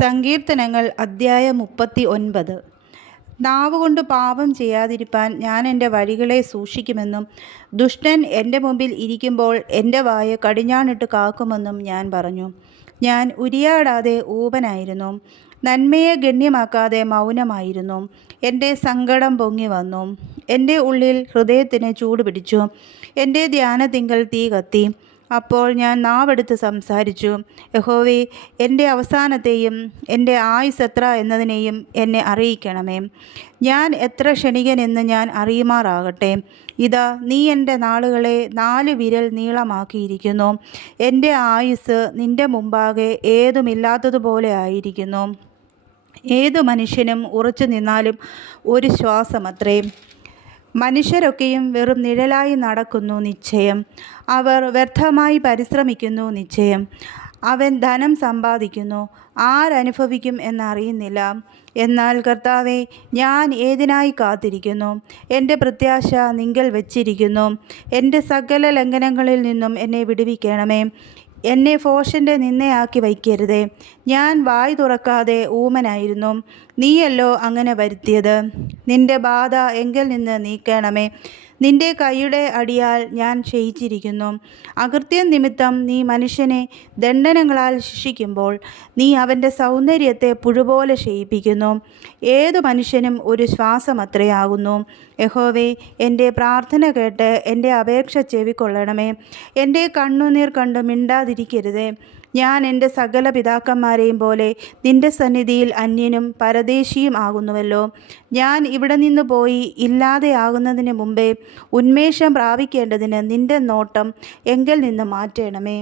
സങ്കീർത്തനങ്ങൾ അദ്ധ്യായം 39. നാവുകൊണ്ട് പാപം ചെയ്യാതിരിപ്പാൻ ഞാൻ എൻ്റെ വഴികളെ സൂക്ഷിക്കുമെന്നും ദുഷ്ടൻ എൻ്റെ മുമ്പിൽ ഇരിക്കുമ്പോൾ എൻ്റെ വായ് കടിഞ്ഞാണിട്ട് കാക്കുമെന്നും ഞാൻ പറഞ്ഞു. ഞാൻ ഉരിയാടാതെ ഊപനായിരുന്നു, നന്മയെ ഗണ്യമാക്കാതെ മൗനമായിരുന്നു. എൻ്റെ സങ്കടം പൊങ്ങി വന്നു, എൻ്റെ ഉള്ളിൽ ഹൃദയത്തിന് ചൂട് പിടിച്ചു, എൻ്റെ ധ്യാനത്തിങ്കൽ തീ കത്തി. അപ്പോൾ ഞാൻ നാവെടുത്ത് സംസാരിച്ചു. യഹോവേ, എൻ്റെ അവസാനത്തെയും എൻ്റെ ആയുസ് എത്ര എന്നതിനെയും എന്നെ അറിയിക്കണമേ. ഞാൻ എത്ര ക്ഷണികനെന്ന് ഞാൻ അറിയുമാറാകട്ടെ. ഇതാ, നീ എൻ്റെ നാളുകളെ 4 വിരൽ നീളമാക്കിയിരിക്കുന്നു. എൻ്റെ ആയുസ് നിൻ്റെ മുമ്പാകെ ഏതുമില്ലാത്തതുപോലെ ആയിരിക്കുന്നു. ഏതു മനുഷ്യനും ഉറച്ചു നിന്നാലും ഒരു ശ്വാസമത്രേ. മനുഷ്യരൊക്കെയും വെറും നിഴലായി നടക്കുന്നു നിശ്ചയം. അവർ വ്യർത്ഥമായി പരിശ്രമിക്കുന്നു നിശ്ചയം. അവൻ ധനം സമ്പാദിക്കുന്നു, ആരനുഭവിക്കും എന്നറിയുന്നില്ല. എന്നാൽ കർത്താവേ, ഞാൻ ഏതിനായി കാത്തിരിക്കുന്നു? എൻ്റെ പ്രത്യാശ നിങ്കൽ വച്ചിരിക്കുന്നു. എൻ്റെ സകല ലംഘനങ്ങളിൽ നിന്നും എന്നെ വിടുവിക്കണമേ. എന്നെ ഭോഷൻ്റെ നിന്നയാക്കി വയ്ക്കരുതേ. ഞാൻ വായ് തുറക്കാതെ ഊമനായിരുന്നു, നീയല്ലോ അങ്ങനെ വരുത്തിയത്. നിൻ്റെ ബാധ എങ്കിൽ നിന്ന് നീക്കണമേ. നിൻ്റെ കൈയുടെ അടിയാൽ ഞാൻ ക്ഷയിച്ചിരിക്കുന്നു. അകൃത്യം നിമിത്തം നീ മനുഷ്യനെ ദണ്ഡനങ്ങളാൽ ശിക്ഷിക്കുമ്പോൾ നീ അവൻ്റെ സൗന്ദര്യത്തെ പുഴുപോലെ ക്ഷയിപ്പിക്കുന്നു. ഏതു മനുഷ്യനും ഒരു ശ്വാസമത്രയാകുന്നു. യഹോവേ, എൻ്റെ പ്രാർത്ഥന കേട്ട് എൻ്റെ അപേക്ഷ ചെവിക്കൊള്ളണമേ. എൻ്റെ കണ്ണുനീർ കണ്ട് മിണ്ടാതിരിക്കരുതേ. ഞാൻ എൻ്റെ സകല പിതാക്കന്മാരെയും പോലെ നിൻ്റെ സന്നിധിയിൽ അന്യനും പരദേശിയും ആകുന്നുവല്ലോ. ഞാൻ ഇവിടെ നിന്ന് പോയി ഇല്ലാതെയാകുന്നതിന് മുമ്പേ ഉന്മേഷം പ്രാപിക്കേണ്ടതിന് നിൻ്റെ നോട്ടം എങ്കിൽ നിന്ന് മാറ്റണമേ.